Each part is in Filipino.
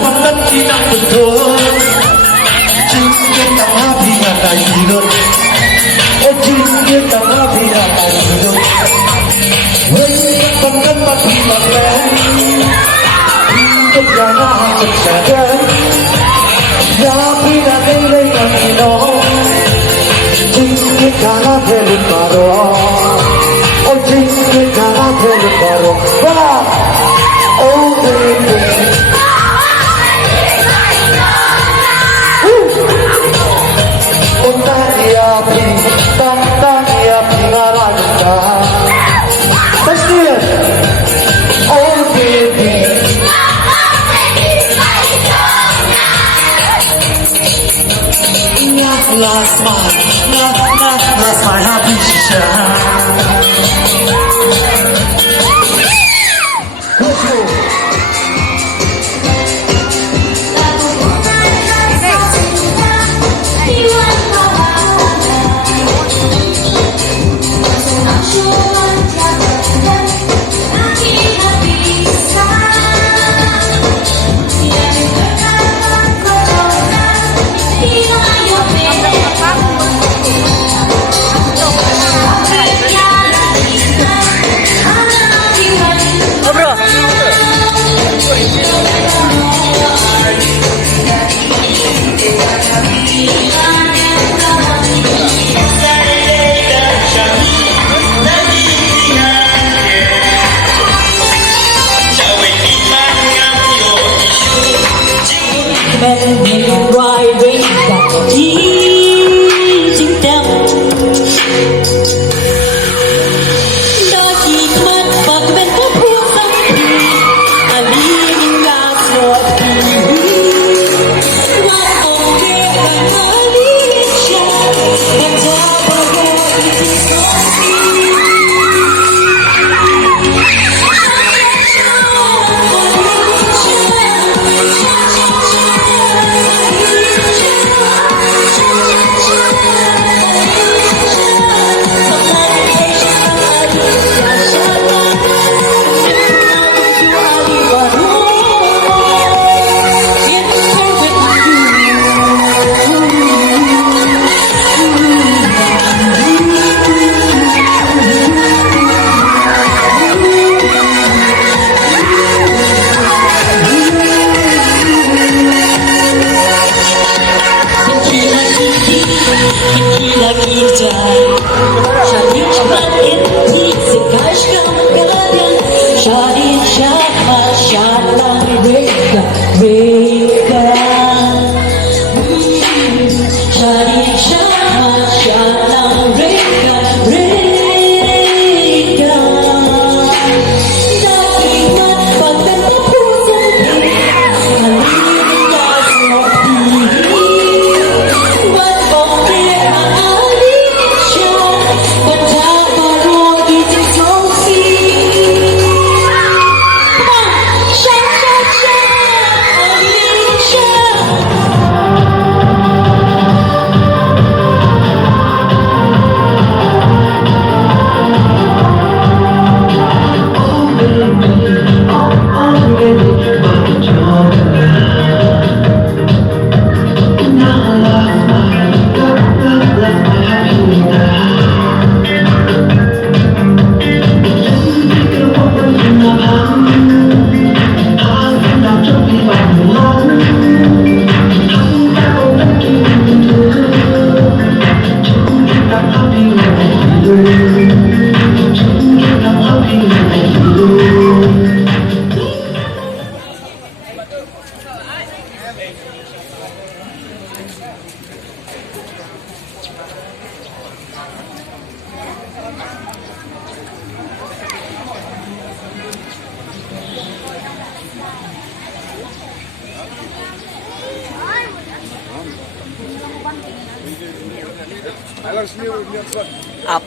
만난 지나부터 진짜 나비가 나 이런 진짜 나비가 나 이런 왜 만난 나비가 나 진짜 나 진짜 나비가 내가 이런 진짜 나비를 바로 진짜 나비를 바로 Oh baby Tanya pinaranika pasti oh baby last my happy let's go. Up.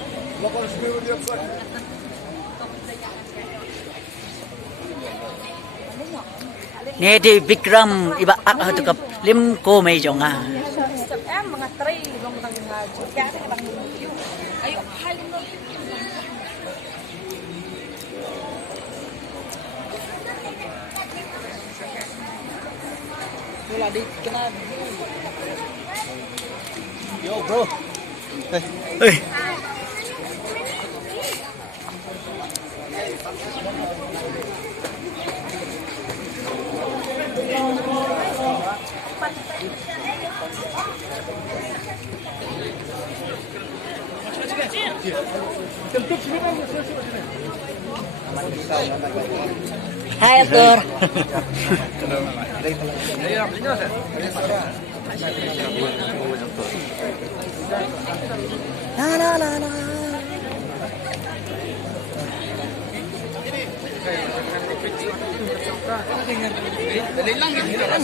Nè thì Vikram iba ak tu kap lim ko may jonga. Em mga tray long tang chukya bang ayo halin no Yo, bro. Eh. Hai Atur. La la la la. Dali lang, hindi lang.